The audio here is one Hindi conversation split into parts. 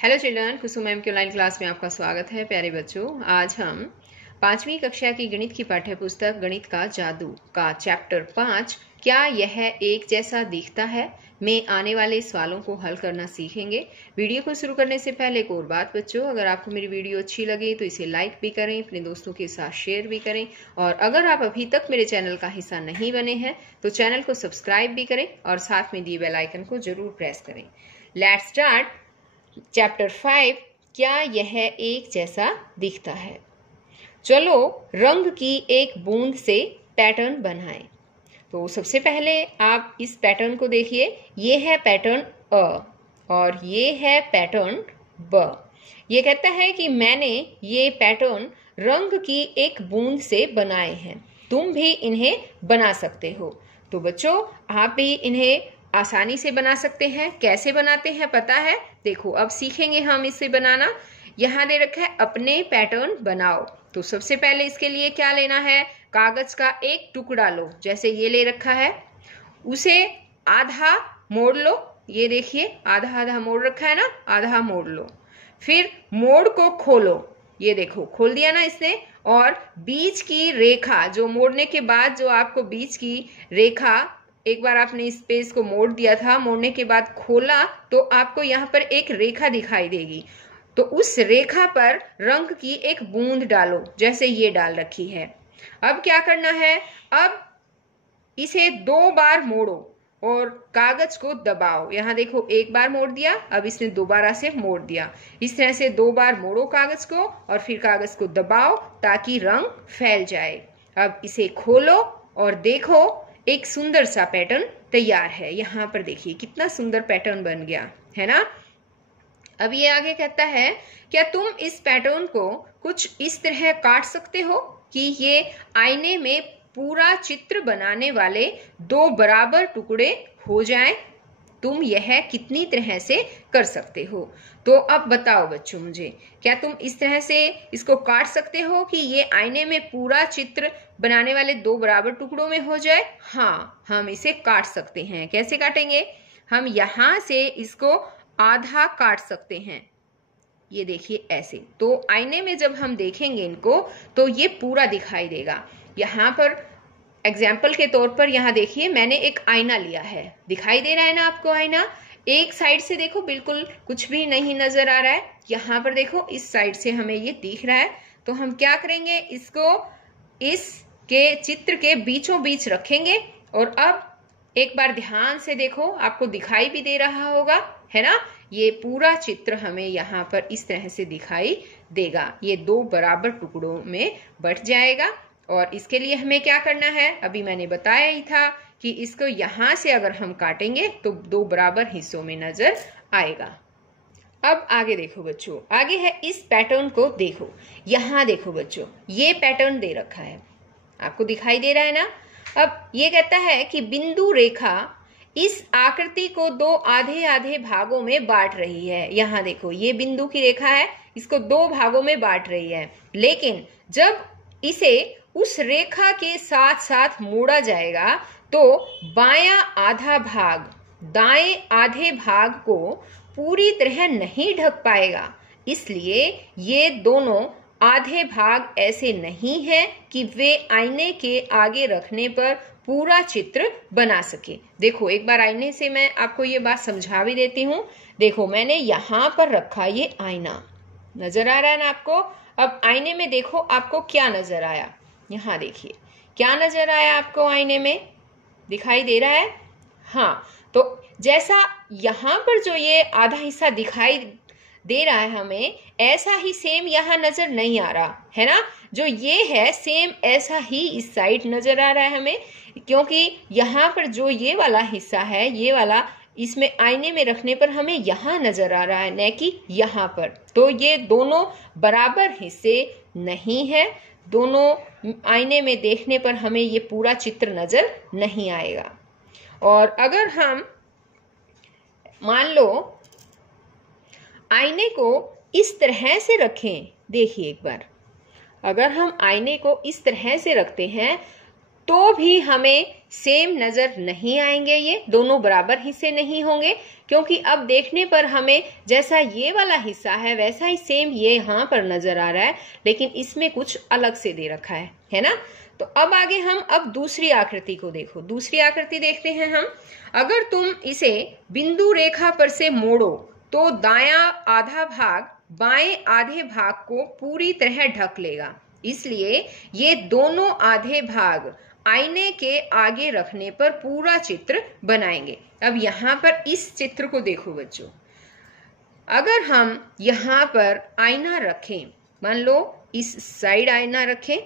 हेलो चिल्ड्रन, कुसुम मैम की ऑनलाइन क्लास में आपका स्वागत है। प्यारे बच्चों, आज हम 5वीं कक्षा की गणित की पाठ्य पुस्तक गणित का जादू का चैप्टर 5 क्या यह एक जैसा दिखता है में आने वाले सवालों को हल करना सीखेंगे। वीडियो को शुरू करने से पहले एक और बात बच्चों, अगर आपको मेरी वीडियो अच्छी लगे तो इसे लाइक भी करें, अपने दोस्तों के साथ शेयर भी करें, और अगर आप अभी तक मेरे चैनल का हिस्सा नहीं बने हैं तो चैनल को सब्सक्राइब भी करें और साथ में दिए बेल आइकन को जरूर प्रेस करें। लेट्स स्टार्ट चैप्टर 5 क्या यह एक जैसा दिखता है। चलो रंग की एक बूंद से पैटर्न बनाएं। तो सबसे पहले आप इस पैटर्न को देखिए, ये है पैटर्न अ और ये है पैटर्न ब। ये कहता है कि मैंने ये पैटर्न रंग की एक बूंद से बनाए हैं, तुम भी इन्हें बना सकते हो। तो बच्चों, आप भी इन्हें आसानी से बना सकते हैं। कैसे बनाते हैं पता है? देखो, अब सीखेंगे हम इसे बनाना। यहाँ दे रखा है अपने पैटर्न बनाओ। तो सबसे पहले इसके लिए क्या लेना है? कागज का एक टुकड़ा लो, जैसे ये ले रखा है, उसे आधा मोड़ लो। ये देखिए आधा आधा मोड़ रखा है ना, आधा मोड़ लो। फिर मोड़ को खोलो, ये देखो खोल दिया ना इसने। और बीच की रेखा, जो मोड़ने के बाद जो आपको बीच की रेखा, एक बार आपने इस पेज को मोड़ दिया था, मोड़ने के बाद खोला तो आपको यहाँ पर एक रेखा दिखाई देगी। तो उस रेखा पर रंग की एक बूंद डालो, जैसे ये डाल रखी है। अब क्या करना है? अब इसे 2 बार मोड़ो और कागज को दबाओ। यहाँ देखो, एक बार मोड़ दिया, अब इसने दोबारा से मोड़ दिया। इस तरह से 2 बार मोड़ो कागज को और फिर कागज को दबाओ ताकि रंग फैल जाए। अब इसे खोलो और देखो, एक सुंदर सा पैटर्न तैयार है। यहाँ पर देखिए कितना सुंदर पैटर्न बन गया है ना। अब ये आगे कहता है, क्या तुम इस पैटर्न को कुछ इस तरह काट सकते हो कि ये आईने में पूरा चित्र बनाने वाले 2 बराबर टुकड़े हो जाएं? तुम यह कितनी तरह से कर सकते हो? तो अब बताओ बच्चों मुझे, क्या तुम इस तरह से इसको काट सकते हो कि ये आईने में पूरा चित्र बनाने वाले 2 बराबर टुकड़ों में हो जाए? हाँ, हम इसे काट सकते हैं। कैसे काटेंगे? हम यहाँ से इसको आधा काट सकते हैं, ये देखिए ऐसे। तो आईने में जब हम देखेंगे इनको तो ये पूरा दिखाई देगा। यहाँ पर एग्जाम्पल के तौर पर यहाँ देखिए, मैंने एक आईना लिया है, दिखाई दे रहा है ना आपको आईना? एक साइड से देखो बिल्कुल कुछ भी नहीं नजर आ रहा है, यहाँ पर देखो इस साइड से हमें ये दिख रहा है। तो हम क्या करेंगे? इसको इसके चित्र के बीचों बीच रखेंगे और अब एक बार ध्यान से देखो, आपको दिखाई भी दे रहा होगा है ना। ये पूरा चित्र हमें यहाँ पर इस तरह से दिखाई देगा, ये 2 बराबर टुकड़ों में बंट जाएगा। और इसके लिए हमें क्या करना है? अभी मैंने बताया ही था कि इसको यहाँ से अगर हम काटेंगे तो 2 बराबर हिस्सों में नजर आएगा। अब आगे देखो बच्चों, आगे है इस पैटर्न को देखो। यहाँ देखो बच्चों, ये पैटर्न दे रखा है, आपको दिखाई दे रहा है ना। अब ये कहता है कि बिंदु रेखा इस आकृति को 2 आधे आधे भागों में बांट रही है। यहाँ देखो, ये बिंदु की रेखा है, इसको 2 भागों में बांट रही है। लेकिन जब इसे उस रेखा के साथ साथ मोड़ा जाएगा तो बायां आधा भाग दाएं आधे भाग को पूरी तरह नहीं ढक पाएगा। इसलिए ये दोनों आधे भाग ऐसे नहीं है कि वे आईने के आगे रखने पर पूरा चित्र बना सके। देखो, एक बार आईने से मैं आपको ये बात समझा भी देती हूँ। देखो, मैंने यहाँ पर रखा ये आईना, नजर आ रहा है ना आपको? अब आईने में देखो आपको क्या नजर आया। यहाँ देखिए क्या नजर आया आपको आईने में, दिखाई दे रहा है? हाँ, तो जैसा यहाँ पर जो ये आधा हिस्सा दिखाई दे रहा है हमें, ऐसा ही सेम यहाँ नजर नहीं आ रहा है ना। जो ये है सेम ऐसा ही इस साइड नजर आ रहा है हमें, क्योंकि यहाँ पर जो ये वाला हिस्सा है, ये वाला इसमें आईने में रखने पर हमें यहाँ नजर आ रहा है, न कि यहाँ पर। तो ये दोनों बराबर हिस्से नहीं है, दोनों आईने में देखने पर हमें ये पूरा चित्र नजर नहीं आएगा। और अगर हम मान लो आईने को इस तरह से रखें, देखिए एक बार, अगर हम आईने को इस तरह से रखते हैं तो भी हमें सेम नजर नहीं आएंगे, ये दोनों बराबर हिस्से नहीं होंगे, क्योंकि अब देखने पर हमें जैसा ये वाला हिस्सा है वैसा ही सेम ये यहाँ पर नजर आ रहा है, लेकिन इसमें कुछ अलग से दे रखा है ना। तो अब आगे हम अब दूसरी आकृति को देखो, दूसरी आकृति देखते हैं हम। अगर तुम इसे बिंदु रेखा पर से मोड़ो तो दायां आधा भाग बाएं आधे भाग को पूरी तरह ढक लेगा, इसलिए ये दोनों आधे भाग आईने के आगे रखने पर पूरा चित्र बनाएंगे। अब यहाँ पर इस चित्र को देखो बच्चों, अगर हम यहाँ पर आईना रखें, मान लो इस साइड आईना रखें,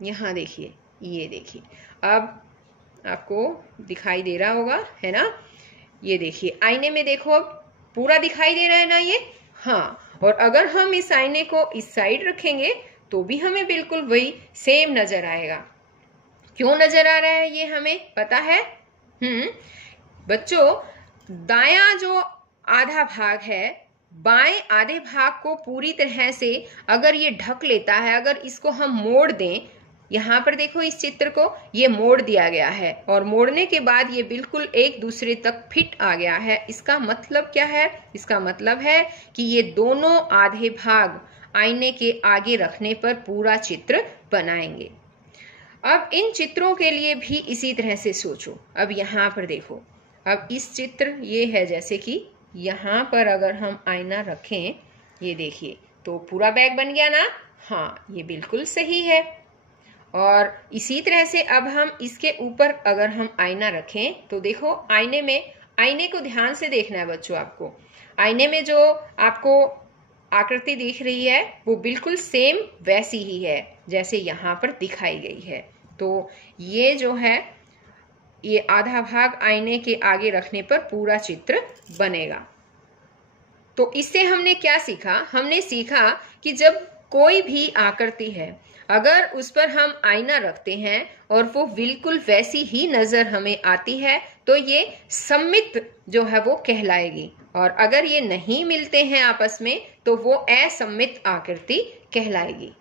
यहाँ देखिए, ये देखिए, अब आपको दिखाई दे रहा होगा, है ना। ये देखिए आईने में देखो, अब पूरा दिखाई दे रहा है ना ये, हाँ। और अगर हम इस आईने को इस साइड रखेंगे तो भी हमें बिल्कुल वही सेम नजर आएगा। क्यों नजर आ रहा है ये हमें पता है? बच्चों, दायां जो आधा भाग है बाएं आधे भाग को पूरी तरह से अगर ये ढक लेता है, अगर इसको हम मोड़ दें, यहाँ पर देखो इस चित्र को, ये मोड़ दिया गया है और मोड़ने के बाद ये बिल्कुल एक दूसरे तक फिट आ गया है। इसका मतलब क्या है? इसका मतलब है कि ये दोनों आधे भाग आईने के आगे रखने पर पूरा चित्र बनाएंगे। अब इन चित्रों के लिए भी इसी तरह से सोचो। अब यहाँ पर देखो, अब इस चित्र ये है, जैसे कि यहाँ पर अगर हम आईना रखें, ये देखिए, तो पूरा बैग बन गया ना। हाँ, ये बिल्कुल सही है। और इसी तरह से अब हम इसके ऊपर अगर हम आईना रखें तो देखो, आईने में, आईने को ध्यान से देखना है बच्चों आपको। आईने में जो आपको आकृति दिख रही है वो बिल्कुल सेम वैसी ही है जैसे यहाँ पर दिखाई गई है। तो ये जो है, ये आधा भाग आईने के आगे रखने पर पूरा चित्र बनेगा। तो इससे हमने क्या सीखा? हमने सीखा कि जब कोई भी आकृति है, अगर उस पर हम आईना रखते हैं और वो बिल्कुल वैसी ही नजर हमें आती है तो ये सममित जो है वो कहलाएगी, और अगर ये नहीं मिलते हैं आपस में तो वो असममित आकृति कहलाएगी।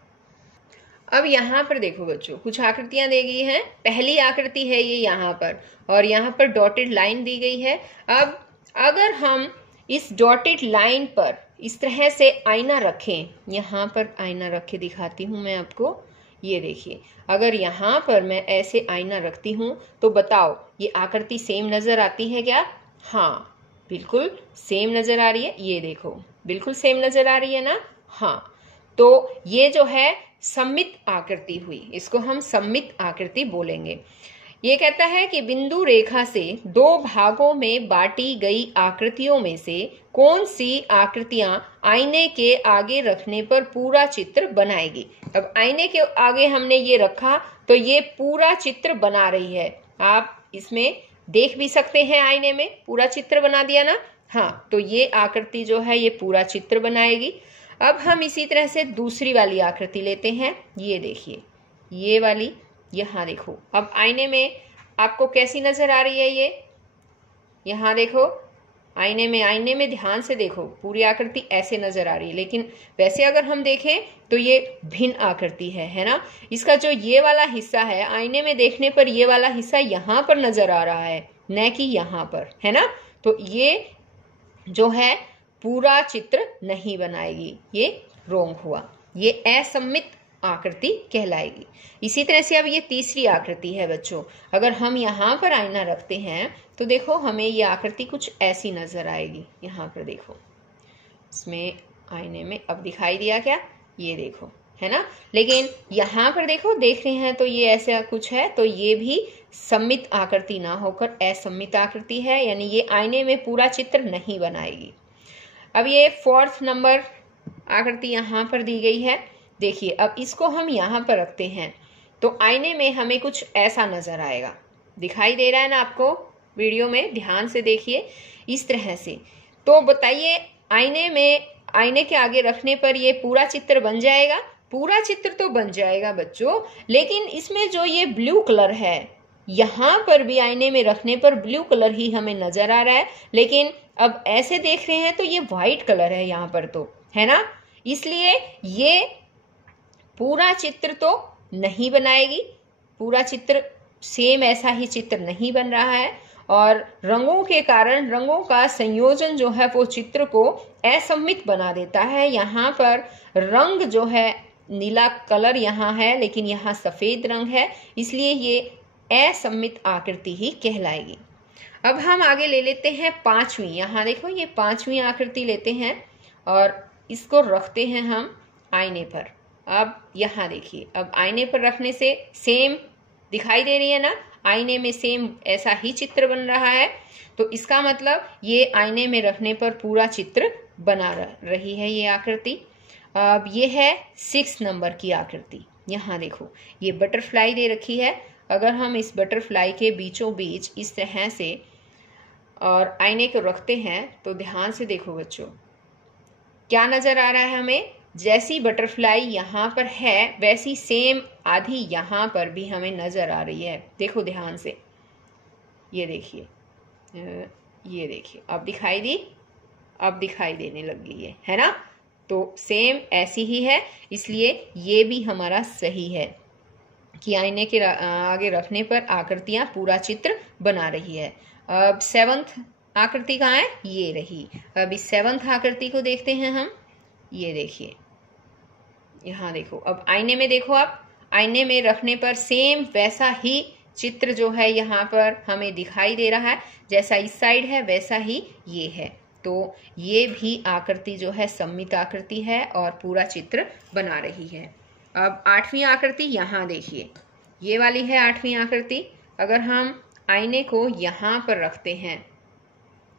अब यहाँ पर देखो बच्चों, कुछ आकृतियां दी गई हैं। पहली आकृति है ये यहाँ पर, और यहाँ पर डॉटेड लाइन दी गई है। अब अगर हम इस डॉटेड लाइन पर इस तरह से आईना रखें, यहाँ पर आईना रख के दिखाती हूँ मैं आपको, ये देखिए, अगर यहाँ पर मैं ऐसे आईना रखती हूँ तो बताओ ये आकृति सेम नजर आती है क्या? हाँ, बिल्कुल सेम नजर आ रही है। ये देखो, बिल्कुल सेम नजर आ रही है ना। हाँ, तो ये जो है सममित आकृति हुई, इसको हम सममित आकृति बोलेंगे। ये कहता है कि बिंदु रेखा से दो भागों में बांटी गई आकृतियों में से कौन सी आकृतियां आईने के आगे रखने पर पूरा चित्र बनाएगी। अब आईने के आगे हमने ये रखा तो ये पूरा चित्र बना रही है। आप इसमें देख भी सकते हैं, आईने में पूरा चित्र बना दिया ना। हाँ, तो ये आकृति जो है ये पूरा चित्र बनाएगी। अब हम इसी तरह से दूसरी वाली आकृति लेते हैं। ये देखिए, ये वाली, यहाँ देखो, अब आईने में आपको कैसी नजर आ रही है ये? यहाँ देखो, आईने में ध्यान से देखो, पूरी आकृति ऐसे नजर आ रही है, लेकिन वैसे अगर हम देखें तो ये भिन्न आकृति है ना। इसका जो ये वाला हिस्सा है, आईने में देखने पर ये वाला हिस्सा यहाँ पर नजर आ रहा है, न कि यहाँ पर, है ना। तो ये जो है पूरा चित्र नहीं बनाएगी, ये रोंग हुआ, ये असममित आकृति कहलाएगी। इसी तरह से अब ये तीसरी आकृति है बच्चों। अगर हम यहाँ पर आईना रखते हैं तो देखो हमें ये आकृति कुछ ऐसी नजर आएगी। यहाँ पर देखो, इसमें आईने में अब दिखाई दिया क्या? ये देखो, है ना। लेकिन यहाँ पर देखो, देख रहे हैं तो ये ऐसा कुछ है, तो ये भी सममित आकृति ना होकर असममित आकृति है, यानी ये आईने में पूरा चित्र नहीं बनाएगी। अब ये 4th नंबर आकृति यहाँ पर दी गई है। देखिए, अब इसको हम यहाँ पर रखते हैं तो आईने में हमें कुछ ऐसा नजर आएगा। दिखाई दे रहा है ना आपको? वीडियो में ध्यान से देखिए, इस तरह से। तो बताइए, आईने में, आईने के आगे रखने पर ये पूरा चित्र बन जाएगा? पूरा चित्र तो बन जाएगा बच्चों, लेकिन इसमें जो ये ब्लू कलर है, यहाँ पर भी आईने में रखने पर ब्लू कलर ही हमें नजर आ रहा है, लेकिन अब ऐसे देख रहे हैं तो ये व्हाइट कलर है यहाँ पर, तो है ना। इसलिए ये पूरा चित्र तो नहीं बनाएगी, पूरा चित्र सेम ऐसा ही चित्र नहीं बन रहा है और रंगों के कारण रंगों का संयोजन जो है वो चित्र को असममित बना देता है। यहाँ पर रंग जो है नीला कलर यहाँ है लेकिन यहाँ सफेद रंग है, इसलिए ये असममित आकृति ही कहलाएगी। अब हम आगे ले लेते हैं पांचवी। यहाँ देखो ये पांचवी आकृति लेते हैं और इसको रखते हैं हम आईने पर। अब यहाँ देखिए, अब आईने पर रखने से सेम दिखाई दे रही है ना, आईने में सेम ऐसा ही चित्र बन रहा है। तो इसका मतलब ये आईने में रखने पर पूरा चित्र बना रही है ये आकृति। अब ये है 6 नंबर की आकृति। यहाँ देखो ये बटरफ्लाई दे रखी है। अगर हम इस बटरफ्लाई के बीचों बीच इस तरह से और आईने को रखते हैं तो ध्यान से देखो बच्चों, क्या नजर आ रहा है हमें? जैसी बटरफ्लाई यहाँ पर है वैसी सेम आधी यहाँ पर भी हमें नजर आ रही है। देखो ध्यान से, ये देखिए, ये देखिए, अब दिखाई दी, अब दिखाई देने लग गई है ना। तो सेम ऐसी ही है, इसलिए ये भी हमारा सही है कि आईने के आगे रखने पर आकृतियां पूरा चित्र बना रही है। अब 7th आकृति कहाँ है? ये रही। अब इस 7th आकृति को देखते हैं हम। ये देखिए, यहाँ देखो, अब आईने में देखो, आप आईने में रखने पर सेम वैसा ही चित्र जो है यहाँ पर हमें दिखाई दे रहा है। जैसा इस साइड है वैसा ही ये है। तो ये भी आकृति जो है सममित आकृति है और पूरा चित्र बना रही है। अब 8वीं आकृति यहाँ देखिए, ये वाली है 8वीं आकृति। अगर हम आईने को यहाँ पर रखते हैं,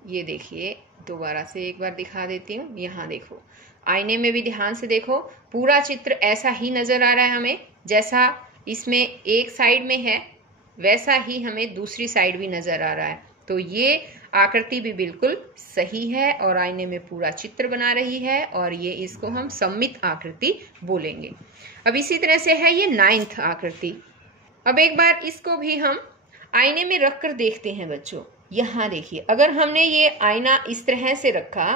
ये देखिए, दोबारा से एक बार दिखा देती हूँ। यहाँ देखो, आईने में भी ध्यान से देखो, पूरा चित्र ऐसा ही नजर आ रहा है हमें। जैसा इसमें एक साइड में है वैसा ही हमें दूसरी साइड भी नजर आ रहा है। तो ये आकृति भी बिल्कुल सही है और आईने में पूरा चित्र बना रही है और ये इसको हम सममित आकृति बोलेंगे। अब इसी तरह से है ये 9th आकृति। अब एक बार इसको भी हम आईने में रखकर देखते हैं बच्चों। यहाँ देखिए, अगर हमने ये आईना इस तरह से रखा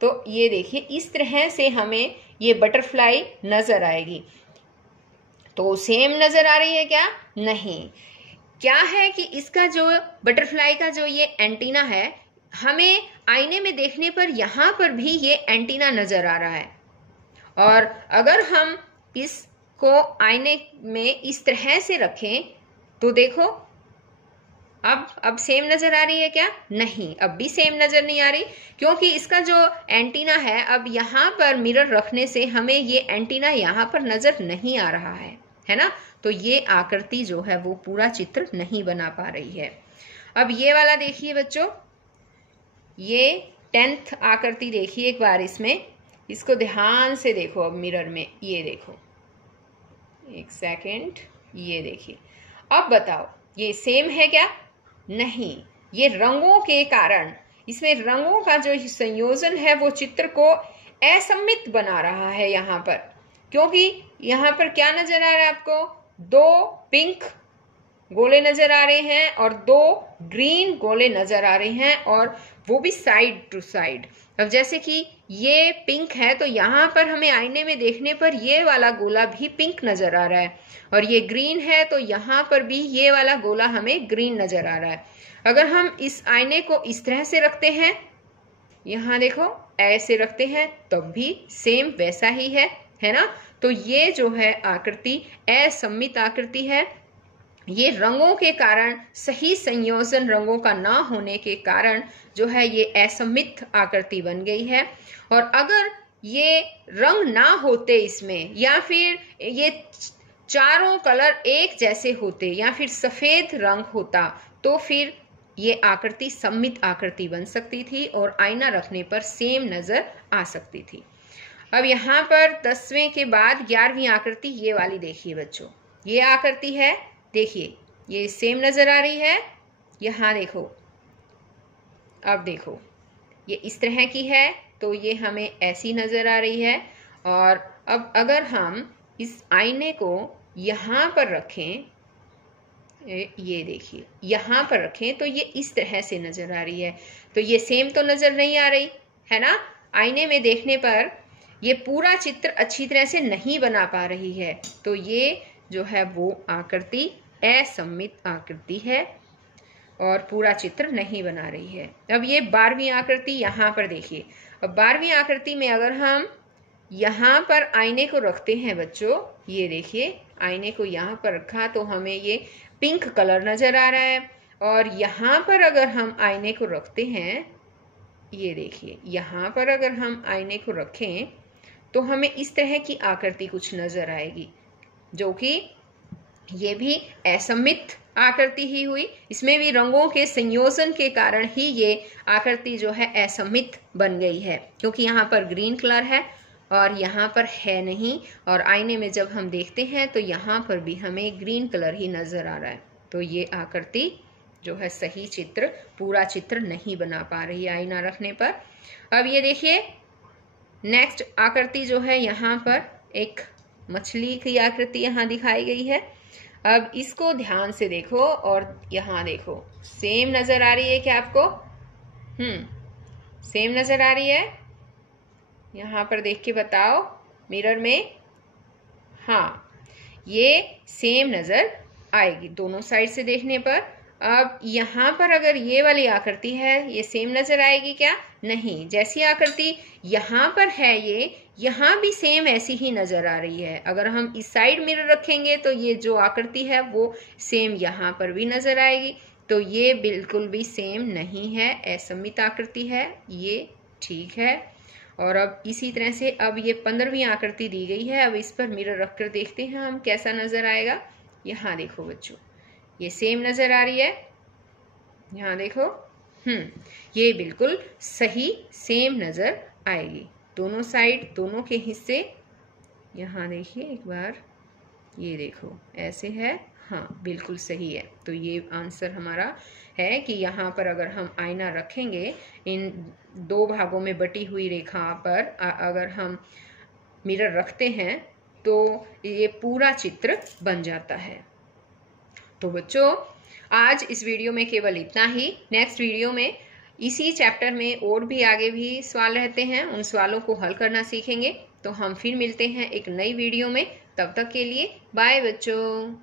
तो ये देखिए इस तरह से हमें ये बटरफ्लाई नजर आएगी। तो सेम नजर आ रही है क्या? नहीं। क्या है कि इसका जो बटरफ्लाई का जो ये एंटीना है, हमें आईने में देखने पर यहाँ पर भी ये एंटीना नजर आ रहा है। और अगर हम इसको आईने में इस तरह से रखें तो देखो अब सेम नजर आ रही है क्या? नहीं, अब भी सेम नजर नहीं आ रही, क्योंकि इसका जो एंटीना है, अब यहाँ पर मिरर रखने से हमें ये एंटीना यहाँ पर नजर नहीं आ रहा है ना। तो ये आकृति जो है वो पूरा चित्र नहीं बना पा रही है। अब ये वाला देखिए बच्चों, ये 10th आकृति देखिए एक बार इसमें, इसको ध्यान से देखो। अब मिरर में ये देखो, एक सेकेंड, ये देखिए। अब बताओ ये सेम है क्या? नहीं, ये रंगों के कारण, इसमें रंगों का जो संयोजन है वो चित्र को असममित बना रहा है यहाँ पर। क्योंकि यहाँ पर क्या नजर आ रहा है आपको? 2 पिंक गोले नजर आ रहे हैं और 2 ग्रीन गोले नजर आ रहे हैं, और वो भी साइड टू साइड। अब जैसे कि ये पिंक है तो यहाँ पर हमें आईने में देखने पर ये वाला गोला भी पिंक नजर आ रहा है, और ये ग्रीन है तो यहाँ पर भी ये वाला गोला हमें ग्रीन नजर आ रहा है। अगर हम इस आईने को इस तरह से रखते हैं, यहाँ देखो ऐसे रखते हैं, तब भी सेम वैसा ही है ना। तो ये जो है आकृति असममित आकृति है। ये रंगों के कारण, सही संयोजन रंगों का ना होने के कारण जो है ये असममित आकृति बन गई है। और अगर ये रंग ना होते इसमें, या फिर ये चारों कलर एक जैसे होते, या फिर सफेद रंग होता, तो फिर ये आकृति सममित आकृति बन सकती थी और आईना रखने पर सेम नजर आ सकती थी। अब यहाँ पर 10वें के बाद 11वीं आकृति, ये वाली देखिए बच्चों, ये आकृति है, देखिए ये सेम नजर आ रही है। यहाँ देखो, अब देखो ये इस तरह की है तो ये हमें ऐसी नजर आ रही है। और अब अगर हम इस आईने को यहाँ पर रखें, ये देखिए यहाँ पर रखें तो ये इस तरह से नजर आ रही है। तो ये सेम तो नजर नहीं आ रही है ना। आईने में देखने पर ये पूरा चित्र अच्छी तरह से नहीं बना पा रही है। तो ये जो है वो आकृति असममित आकृति है और पूरा चित्र नहीं बना रही है। अब ये 12वीं आकृति यहाँ पर देखिए। अब 12वीं आकृति में अगर हम यहाँ पर आईने को रखते हैं बच्चों, ये देखिए आईने को यहाँ पर रखा तो हमें ये पिंक कलर नजर आ रहा है। और यहाँ पर अगर हम आईने को रखते हैं, ये देखिए यहाँ पर अगर हम आईने को रखें तो हमें इस तरह की आकृति कुछ नजर आएगी, जो कि ये भी असममित आकृति ही हुई। इसमें भी रंगों के संयोजन के कारण ही ये आकृति जो है असममित बन गई है, क्योंकि यहाँ पर ग्रीन कलर है और यहाँ पर है नहीं। और आईने में जब हम देखते हैं तो यहाँ पर भी हमें ग्रीन कलर ही नजर आ रहा है। तो ये आकृति जो है सही चित्र, पूरा चित्र नहीं बना पा रही है आईना रखने पर। अब ये देखिए नेक्स्ट आकृति जो है, यहाँ पर एक मछली की आकृति यहाँ दिखाई गई है। अब इसको ध्यान से देखो और यहाँ देखो, सेम नजर आ रही है क्या आपको? सेम नजर आ रही है? यहाँ पर देख के बताओ मिरर में। हाँ, ये सेम नजर आएगी दोनों साइड से देखने पर। अब यहाँ पर अगर ये वाली आकृति है, ये सेम नजर आएगी क्या? नहीं। जैसी आकृति यहाँ पर है ये यहाँ भी सेम ऐसी ही नजर आ रही है। अगर हम इस साइड मिरर रखेंगे तो ये जो आकृति है वो सेम यहाँ पर भी नजर आएगी। तो ये बिल्कुल भी सेम नहीं है, असममित आकृति है, ये ठीक है। और अब इसी तरह से अब ये 15वीं आकृति दी गई है। अब इस पर मिरर रखकर देखते हैं हम कैसा नजर आएगा। यहाँ देखो बच्चों, ये सेम नजर आ रही है। यहाँ देखो, ये बिल्कुल सही सेम नजर आएगी, दोनों साइड, दोनों के हिस्से। यहाँ देखिए एक बार, ये देखो ऐसे है। हाँ, बिल्कुल सही है। तो ये आंसर हमारा है कि यहाँ पर अगर हम आईना रखेंगे, इन दो भागों में बटी हुई रेखा पर अगर हम मिरर रखते हैं तो ये पूरा चित्र बन जाता है। तो बच्चों आज इस वीडियो में केवल इतना ही। नेक्स्ट वीडियो में इसी चैप्टर में और भी आगे भी सवाल रहते हैं, उन सवालों को हल करना सीखेंगे। तो हम फिर मिलते हैं एक नई वीडियो में। तब तक के लिए बाय बच्चों।